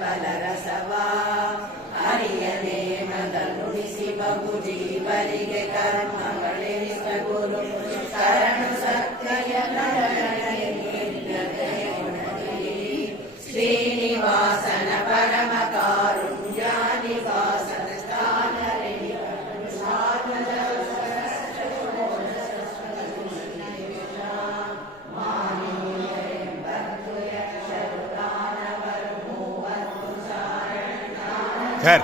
ಬಲರಸವಾ ಅರಿಯನೆ ಮದನುಡಿಸಿ ಬಹು ಜೀವರಿಗೆ ಕರ್ಮಗಳಿರಿಸ ಗುರು ಶರಣು ಸತ್ಯ ಶ್ರೀನಿವಾಸನ ಪರಮ ಕಾರುಣ್ಯ ನಿವಾಸನ ಸ್ಥಾನ सर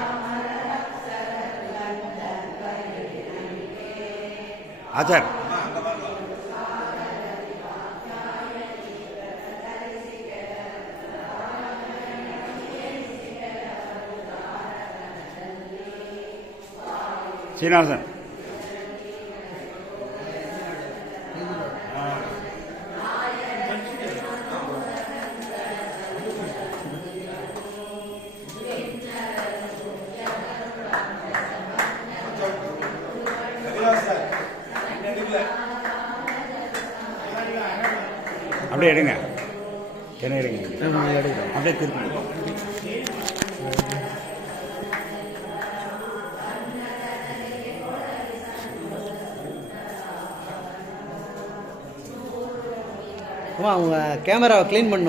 आचार श्रीनिवासन அப்படியே எடுங்க என்ன எடுங்க அப்படியே திருப்பி அவங்க கேமராவை க்ளீன் பண்ணும்.